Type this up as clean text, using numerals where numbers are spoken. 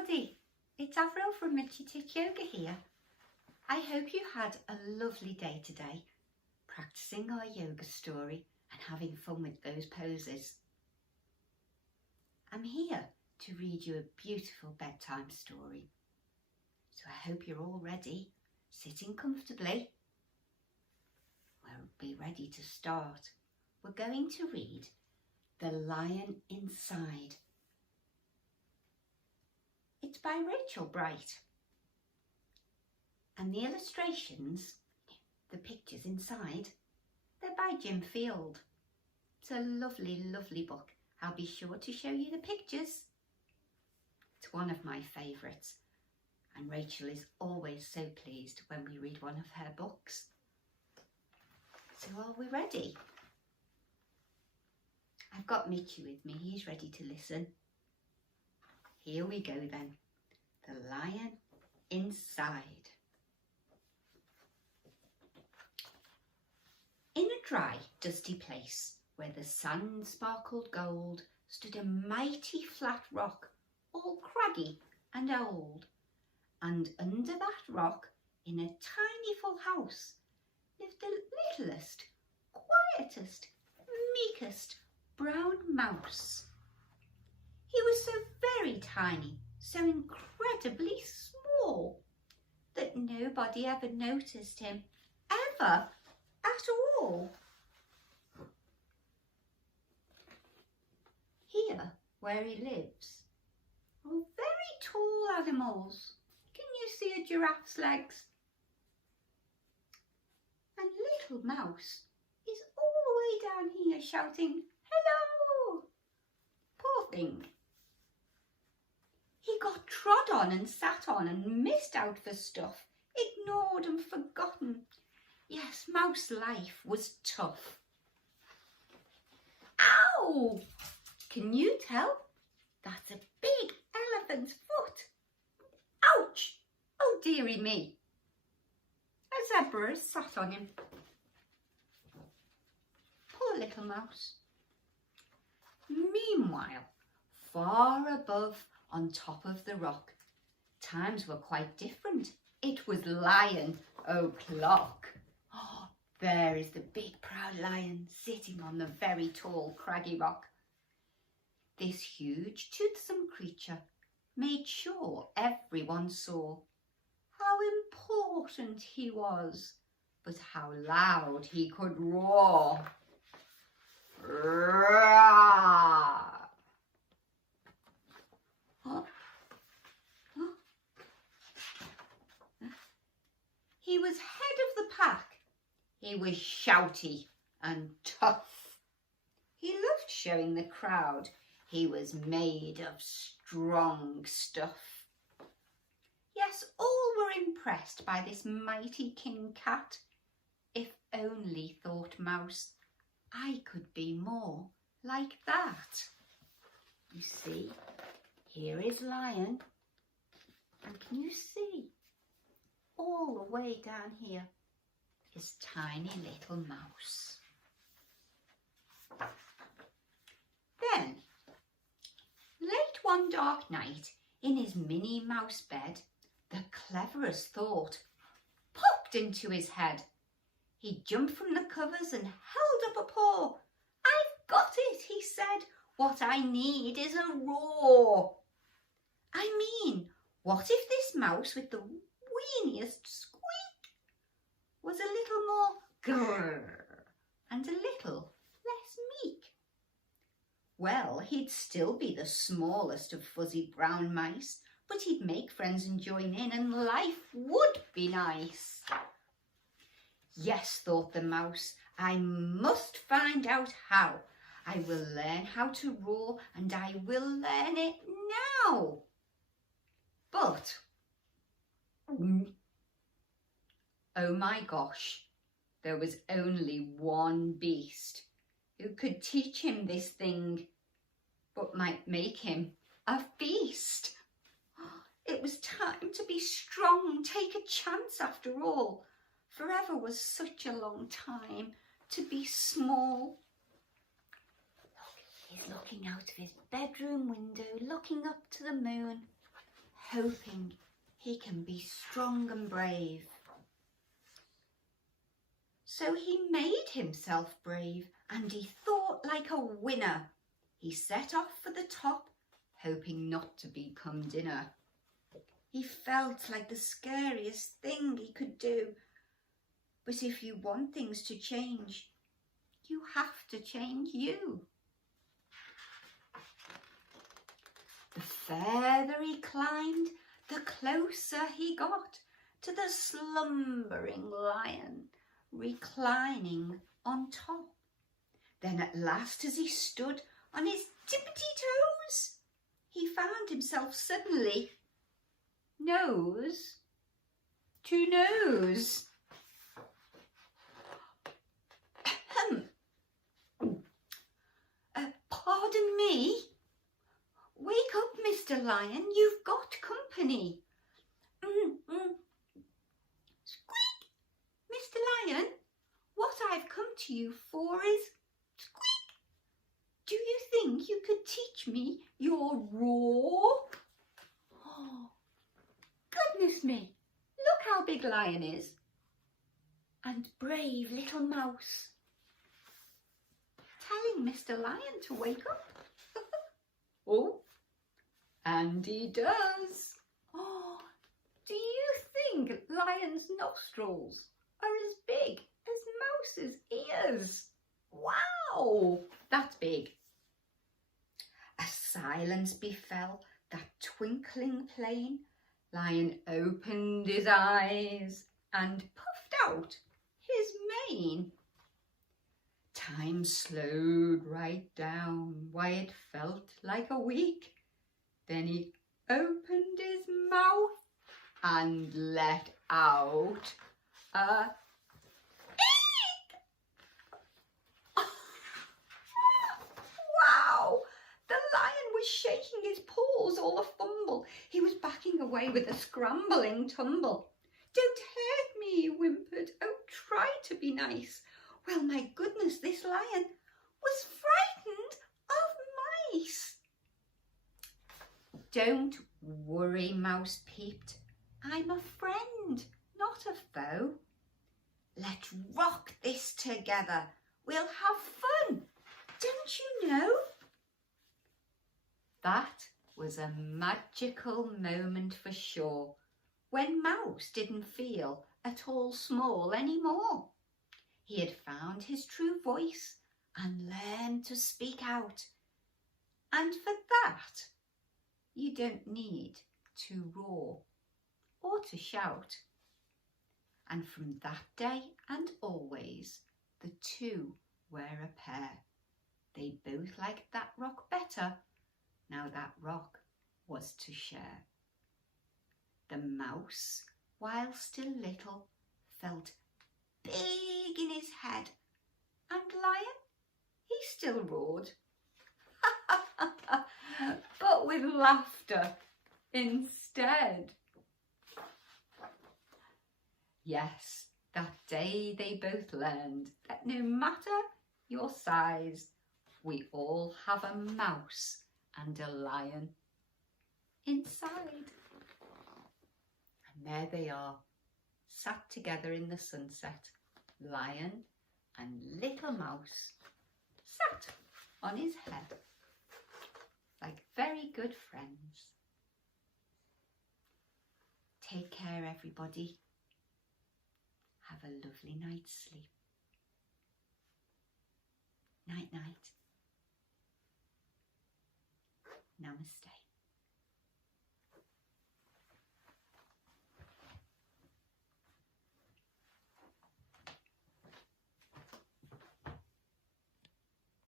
everybody, it's Avril from Mitchy Titch Yoga here. I hope you had a lovely day today, practicing our yoga story and having fun with those poses. I'm here to read you a beautiful bedtime story. So I hope you're all ready, sitting comfortably. We'll be ready to start. We're going to read The Lion Inside. It's by Rachel Bright. And the illustrations, the pictures inside, they're by Jim Field. It's a lovely, lovely book. I'll be sure to show you the pictures. It's one of my favourites. And Rachel is always so pleased when we read one of her books. So are we ready? I've got Mitchy with me. He's ready to listen. Here we go then. The Lion Inside. In a dry, dusty place where the sun sparkled gold stood a mighty flat rock, all craggy and old. And under that rock, in a tiny full house, lived the littlest, quietest, meekest brown mouse. He was so very tiny, so incredibly small, that nobody ever noticed him, ever, at all. Here, where he lives, are very tall animals. Can you see a giraffe's legs? And little mouse is all the way down here shouting, "Hello!" Poor thing. He got trod on and sat on and missed out for stuff, ignored and forgotten. Yes, mouse life was tough. Ow! Can you tell? That's a big elephant's foot. Ouch! Oh dearie me. A zebra has sat on him. Poor little mouse. Meanwhile, far above on top of the rock, times were quite different. It was Lion O'Clock. Oh, there is the big proud lion sitting on the very tall craggy rock. This huge toothsome creature made sure everyone saw how important he was, but how loud he could roar. Roar! He was head of the pack. He was shouty and tough. He loved showing the crowd he was made of strong stuff. Yes, all were impressed by this mighty King Cat. If only, thought Mouse, I could be more like that. You see, here is Lion, and can you see, all the way down here is tiny little Mouse. Then, late one dark night, in his Minnie Mouse bed, the cleverest thought popped into his head. He jumped from the covers and held up a paw. "I've got it," he said. "What I need is a roar." I mean, what if this mouse with the weeniest squeak was a little more grrr and a little less meek? Well, he'd still be the smallest of fuzzy brown mice, but he'd make friends and join in, and life would be nice. Yes, thought the mouse, I must find out how. I will learn how to roar, and I will learn it now. But, oh my gosh, there was only one beast who could teach him this thing, but might make him a feast. It was time to be strong, take a chance after all. Forever was such a long time to be small. Look, he's looking out of his bedroom window, looking up to the moon. hoping he can be strong and brave. So he made himself brave and he thought like a winner. He set off for the top, hoping not to become dinner. He felt like the scariest thing he could do. But if you want things to change, you have to change you. The further he climbed, the closer he got to the slumbering lion, reclining on top. Then at last, as he stood on his tippity toes, he found himself suddenly nose to nose. Pardon me. Wake up, Mr. Lion, you've got company. Squeak! Mr. Lion, what I've come to you for is squeak. Do you think you could teach me your roar? Oh, goodness me, look how big Lion is. And brave little mouse. Telling Mr. Lion to wake up. Oh, and he does. Oh, do you think Lion's nostrils are as big as Mouse's ears? Wow, that's big. A silence befell that twinkling plain. Lion opened his eyes and puffed out his mane. Time slowed right down, why it felt like a week. Then he opened his mouth and let out a eek! Wow! The lion was shaking his paws all a fumble. He was backing away with a scrambling tumble. Don't hurt me, he whimpered. Oh, try to be nice. Well, my goodness, this lion was frightened of mice. Don't worry, Mouse peeped. I'm a friend, not a foe. Let's rock this together. We'll have fun, don't you know? That was a magical moment for sure, when Mouse didn't feel at all small anymore. He had found his true voice and learned to speak out. And for that, you don't need to roar or to shout. And from that day and always, the two were a pair. They both liked that rock better. Now that rock was to share. The mouse, while still little, felt big in his head, and Lion, he still roared, but with laughter instead. Yes, that day they both learned that no matter your size, we all have a mouse and a lion inside. And there they are, sat together in the sunset, Lion and little mouse, sat on his head like very good friends. Take care, everybody. Have a lovely night's sleep. Night, night. Namaste.